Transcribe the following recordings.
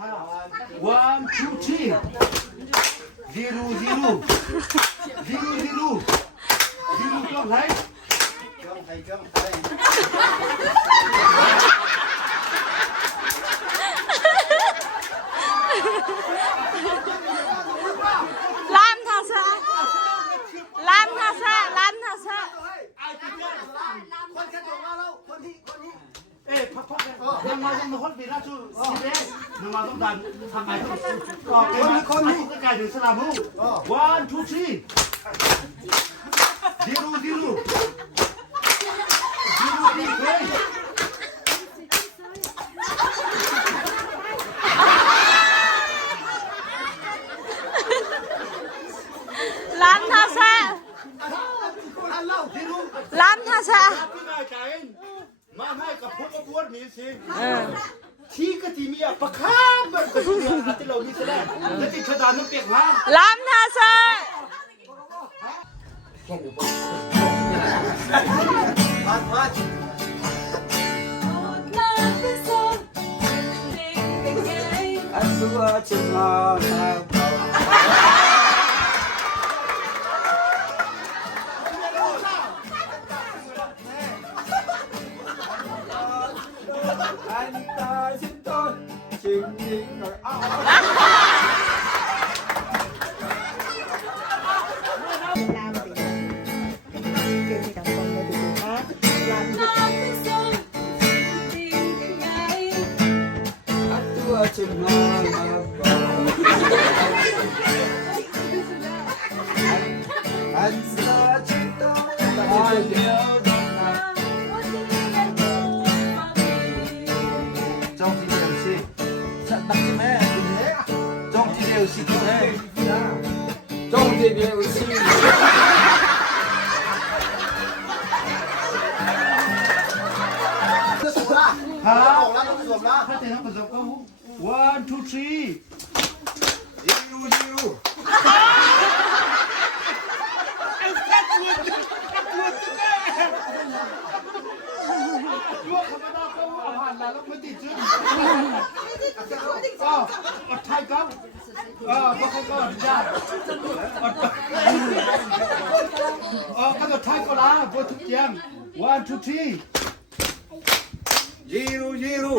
One, two, three. Zero, zero. Zero, zero. Zero กล้องไทยกล้องไทยกล้องไทยล้านทาซะล้านทาซะล้านทาซะคนแค่ตัวมาแล้วคนที่พักยังมาคนปีละชูสิเด้ยังมาต้องดันทำไมต้องคนนี้ก็กลายเป็นสลามุ One two three zero zero zero three ล้านทาซะล้านทาซะมาให้กับพวกกวนนี้สิที่กติเมียประคามแบบกติเมียอาจจะเรานี่แสดงแล้วติดชะดานน้ำเปียกมา ล้านทาซะอันตัวจะมาอันตาฉันต้นจึงยิงหน่อยอ้าวจะมาอันสาจิตโตตายเดียวดงนาจ้องที่เดียวสิฉันตักแม่ดูเนี่ยจ้องที่เดียวสิแม่จ้องที่เดียวสิฮะออกแล้วผสมแล้วถ้าเตะทั้งผสมก็ One two three zero ลวกธรรมดาก็อาหารแล้วไม่ติดชื่ออดไทยก็พวกเขาก็ญาติก็จะไทยก็ละพวกทุกอย่าง One two three zero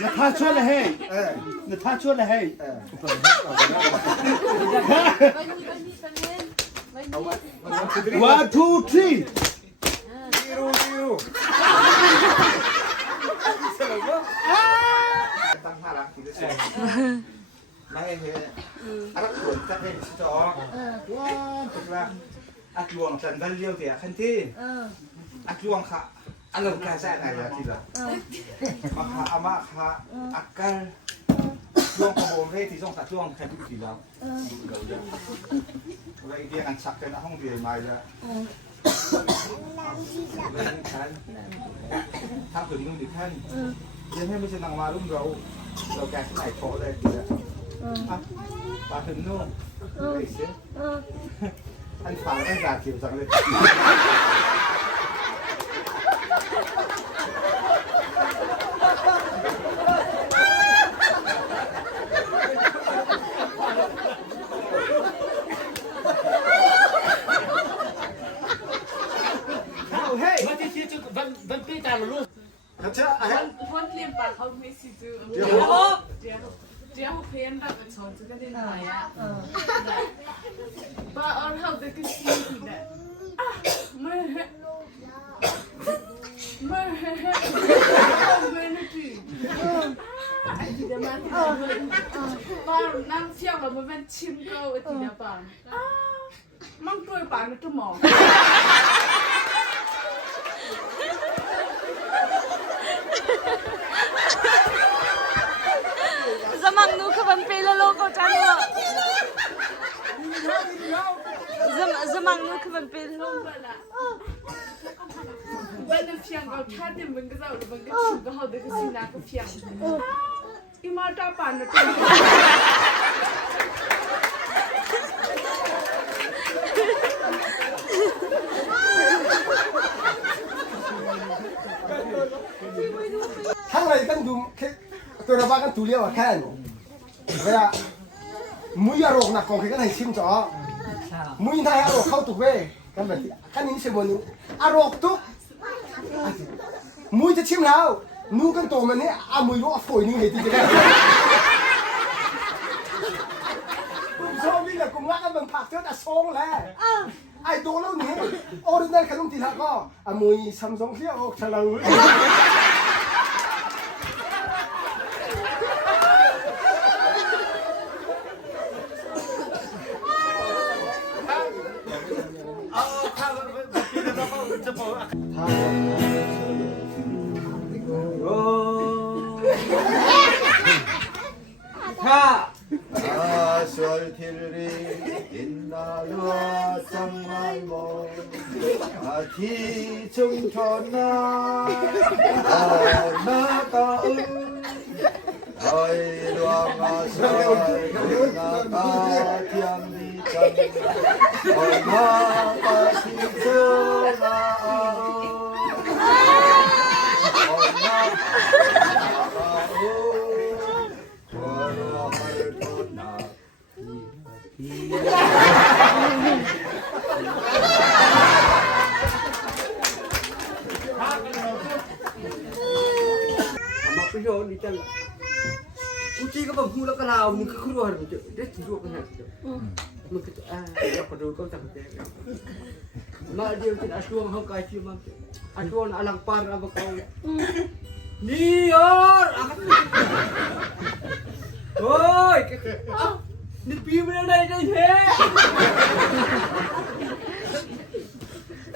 那他说了嘿，那他说了嘿，One two three zero ตั้งห้าล้านทีเดียวไม่เห็นอันนั้นส่วนจะเป็นจอว้าวถูกละอัดลวงฉันกันเลี้ยวเสียขั้นที่อัดลวงค่ะอันนั้นการแท้ไหนล่ะทีละมาค่ะอามาค่ะอักกันลวงขบวนเวทีส่งสัตว์ลวงแค่ทุกทีแล้วอะไรเรียกกันสักกันห้องเรียนมาเลยถ้าถึงนู่นดิท่านยังให้ไม่ใช่นางมารุ่มเราแกที่ไหนโผล่เลยทีละปาถึงนู่นเลยเสียท่านฟังได้จากเขียวสังเลยวันปีตาลูกเขาเชื่อวันเรียนปากเขาไม่สิจูเดี๋ยวเพี้ยนแบบชนจะก็ได้หน่อยอ่ะบ้าเอาเท่าเด็กก็ชี้อีกแหละไม่นะจีไอ้ที่เดี๋ยวมาที่บ้านั่งเที่ยวแล้วมันชิมก็ไอ้ที่เดี๋ยวป่านมั่งตัวป่านมันจะหมอZamang nu ka ban pela loko chalo. Zamang nu ka ban pela. When fiang go chat dem bang ga au bang ga chu ga ho de ga sina ka fiang. Imata pan na tu. แค่เวลามุ้ยอารมณ์หนักของใครก็ให้ชิมจ่อมุ้ยนายอารมณ์เข้าตุกเว้กันแบบกันนี้เชื่อมันอารมณ์ตุกมุ้ยจะชิมแล้วนู้กันตัวมันเนี่ยอามุ้ยรู้ฝอยนึงเหตุที่จะชอบนี่แหละกูรักกันมันผักเจ้าแต่ซองแหละไอ้ตัวแล้วนี่โอ้ยนั่นขนมที่ละก็อามุ้ยซัมซุงเที่ยวฉลาดที่ชุมชนนานาตาไอ้ดวงอาสายนาตาเทียมดีจันไอ้นาตาที่เชื่อนาไอ้นาตาตัวให้ต้นนานี่จังกูจีก็แบบพูดแล้วก็ลาวมึงก็คือว่ามึงจะได้ที่รู้กันฮะมึงก็อยากไปดูก็จำใจมาเดียวที่อาช่วงเขากายชื่อมันอาช่วงอลังปานอะไรก็นี่อ๋อโอ้ยนี่ปีไม่ได้ได้เท่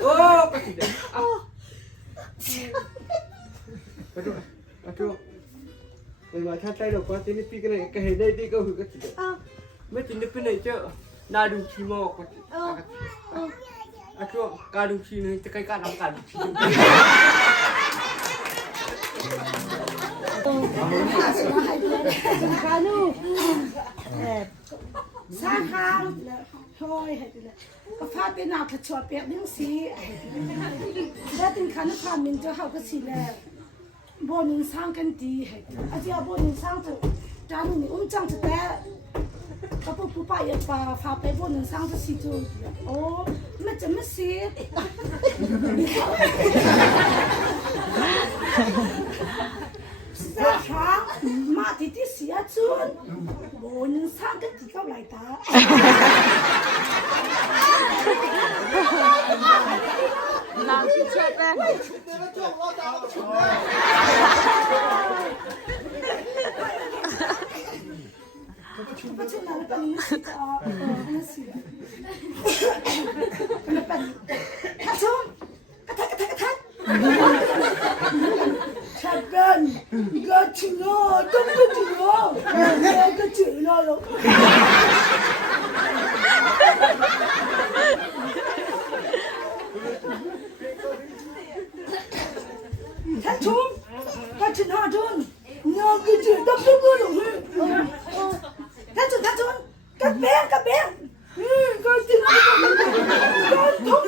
โอ้ไปสิเด็กไปดูไปดูmà thay tay đầu qua tên cái này cái hình đây đi câu hử cái gì mấy chuyện cái này chứ na đủ chi mò quá chú cá đủ chi này cái cá nằm cả đủ chi cá nu sa khang thôi có phát bên nào thật chọt bẹt những xí đã tin khán nó mình cho học cái gì này bố nín sang cái gì à chị bố nín sang từ cha nó chẳng từ té có bố bà ấy bà phá bé bố nín sang từ xí chú ô mất chấm mất xí sa khang mà thì xí à chú bố nín sang cái gì câu lại ta làm chi chết đấy Apa cakap nak lepas ni nasi tak? Nasi. Lepas ni. Kacung. Kata. Caban. Gacino. Tunggu dulu. Gacino lo. Kacung. Gacino dun. Nak kerja tak tunggu dulu. Thắt chun, cắt bé, con tin con thông.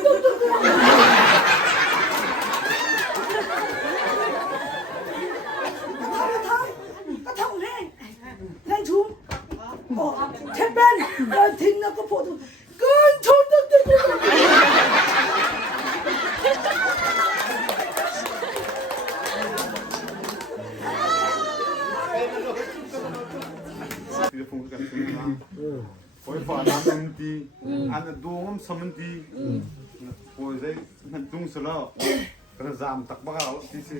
Cái thông này, lên xuống, chết bên, con tin nó có phụ thuộc, con thông. Ôi phá đám anh tí, anh đuông ông xâm anh tí. Ôi dây, anh đuông sơ lọ, cái giảm tắc bác áo tí xê.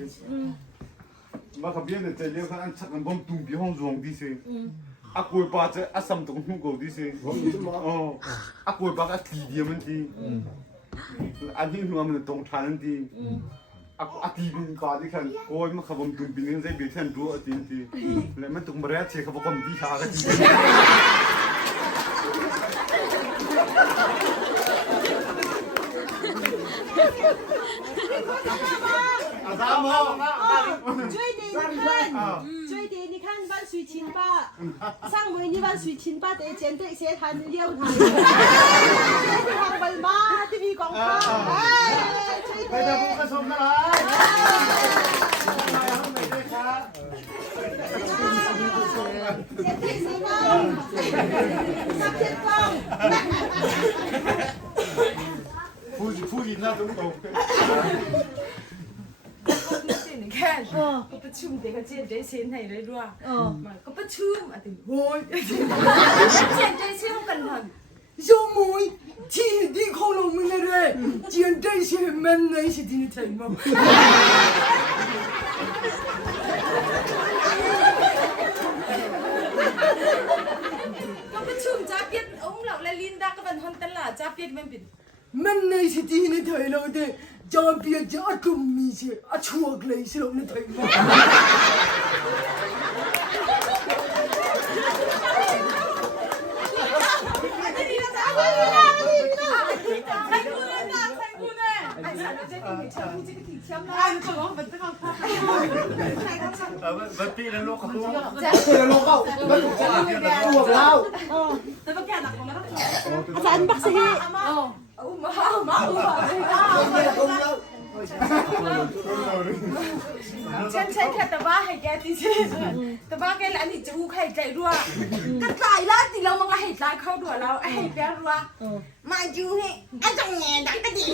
Mà khá biết là chạy liêu khá anh chắc anh bông tùng bí hông ruộng tí xê. À côi bà chạy, à xâm tùng hông cầu tí xê. À côi bà á tí điềm anh tí. Anh hình hương anh tông thán anh tí. À tí bình bà tí khăn, ôi mà khá bông tùng bí nên dây biết thân đua ở tí anh tí. Lại mà tùng bà rẽ chê khá bà cầm tí khá cái tí. Chơi đi,你看万水清吧，上回你万水清吧得剪对鞋谈撩谈，行为嘛啲講法，吹ไปเดินผสมกันเลย ผู้หญิงหน้าตรง 你看，我不去，这个见这些那来着，我不去，我的我，见这些我跟他，小妹，天地恐龙们来着，见这些门那些的什么？我不去，扎边，我老来琳达，我们很等啦，扎边们边。من نيشتي نتاي لو دي جامبيا جاتم ميشي اشوق ليش لو نتاي ماมันปีนลูกเขาตัว Pero kau, baru kau kau. อาจารย์ปักสิ ฉันแค่แต่ว่าให้แกตีสิแต่ว่าแกแล้วนี่จะอู้ใครใจรัวก็ตายแล้วตีเรามาให้ตายเข้าดัวเราให้แกรัวมาจูให้อาจารย์เนี่ยดักกระดิ่ง